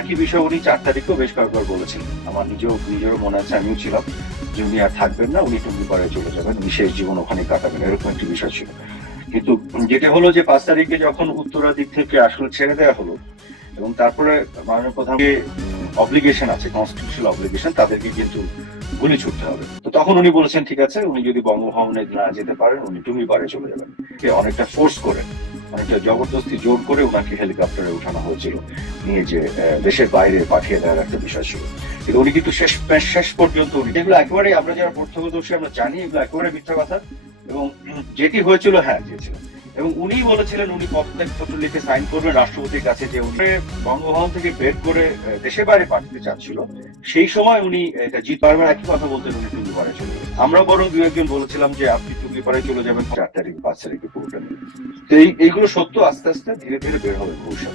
একই বিষয় উনি চার তারিখেও বেশ কয়েকবার বলেছেন। আমার নিজেও, নিজেরও মনে আছে, আমিও ছিলাম যে উনি আর থাকবেন না, উনি টুঙ্গিপাড়ায় চলে যাবেন। বিশেষ জীবন ওখানে কাটাবেন, এরকম একটি বিষয় ছিল। কিন্তু যেটা হলো যে পাঁচ তারিখে যখন উত্তরা দিক থেকে আসলে ছেড়ে দেওয়া হলো, এবং তারপরে মাননীয় প্রধান অব্লিগেশন আছে কনস্টিটিউশনাল অব্লিগেশন তাদেরকে কিন্তু গুলি ছুটতে হবে। তো তখন উনি বলেছেন, ঠিক আছে, উনি যদি বঙ্গভবনে না যেতে পারেন, উনি টুঙ্গিপাড়ে চলে যাবেন। কে অনেকটা ফোর্স করে, অনেকটা জবরদস্তি জোর করে ওনাকে হেলিকপ্টারে উঠানো হয়েছিল, নিয়ে যে দেশের বাইরে পাঠিয়ে দেওয়ার একটা বিষয় ছিল। কিন্তু উনি কিন্তু শেষ শেষ পর্যন্ত উনি যেগুলো একেবারে আমরা যারা প্রত্যক্ষদর্শী, আমরা জানি এগুলো একেবারে মিথ্যা কথা। এবং যেটি হয়েছিল হ্যাঁ দিয়েছিল এবং উনি বলেছিলেন, উনি পদত্যাগপত্র লিখে সাইন করবেন রাষ্ট্রপতির কাছে যে উনি বঙ্গভবন থেকে বের করে দেশের বাইরে পাঠাতে চাচ্ছিল। সেই সময় উনি এটা জিত পারবেন একই কথা বলতেন, উনি টুঙ্গিপাড়ে চলে আমরা বরং দু একজন বলেছিলাম যে, আপনি টুঙ্গিপাড়ে চলে যাবেন চার তারিখ পাঁচ তারিখে পুরোটা তো এইগুলো সত্য, আস্তে আস্তে ধীরে ধীরে বের হবে ভবিষ্যৎ।